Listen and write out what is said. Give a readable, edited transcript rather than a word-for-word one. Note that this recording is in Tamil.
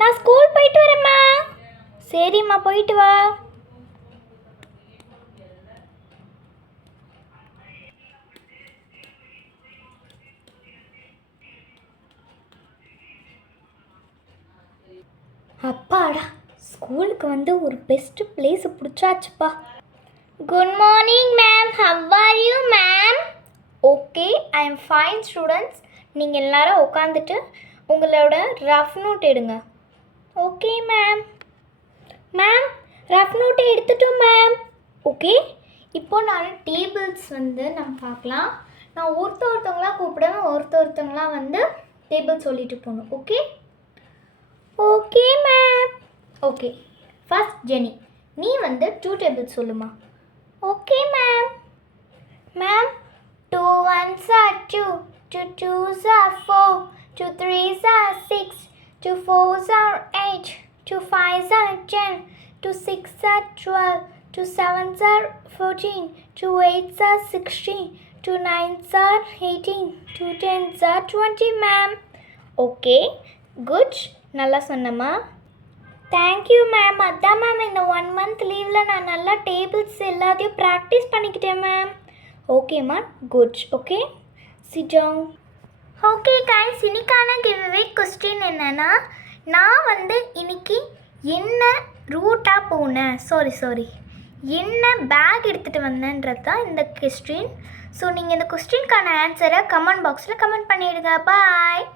நான் ஸ்கூல் போயிட்டு வரேம்மா. சரிம்மா, போயிட்டு வா. அப்பாடா, ஸ்கூலுக்கு வந்து ஒரு பெஸ்ட் பிளேஸ் பிடிச்சாச்சுப்பா. Good morning ma'am. How are you ma'am? Okay, I am fine students. நீங்கள் எல்லாரும் உட்காந்துட்டு உங்களோட ரஃப் நோட் எடுங்க. Okay ma'am. மேம், ரஃப் நோட்டை எடுத்துட்டோம் மேம். ஓகே, இப்போது நான் டேபிள்ஸ் வந்து நம்ம பார்க்கலாம். நான் ஒருத்தவங்களாம் கூப்பிடுவேன், ஒருத்தவங்களாம் வந்து டேபிள் சொல்லிட்டு போகணும். Okay okay ma'am. Okay, first Jenny, நீ வந்து 2 டேபிள்ஸ் சொல்லுமா. Okay ma'am. Ma'am, 2 1s are 2, 2 2s are 4, 2 3s are 6, 2 4s are 8, 2 5s are 10, 2 6s are 12, 2 7s are 14, 2 8s are 16, 2 9s are 18, 2 10s are 20 ma'am. Okay, good, நல்லா சொன்னம்மா. Thank you ma'am. அதான் மேம், இந்த 1 month லீவில் நான் நல்லா டேபிள்ஸ் எல்லாத்தையும் ப்ராக்டிஸ் பண்ணிக்கிட்டேன் மேம். ஓகேம்மா, good. Okay, sit down. Okay guys, இன்னைக்கான கிவ்அவே கொஸ்டின் என்னென்னா, நான் வந்து இன்னைக்கு என்ன ரூட்டாக போனேன், சாரி என்ன பேக் எடுத்துகிட்டு வந்தேன்றது தான் இந்த கொஸ்டின். ஸோ நீங்கள் இந்த கொஸ்டினுக்கான ஆன்சரை கமெண்ட் பாக்ஸில் கமெண்ட் பண்ணிவிடுங்க. பாய்.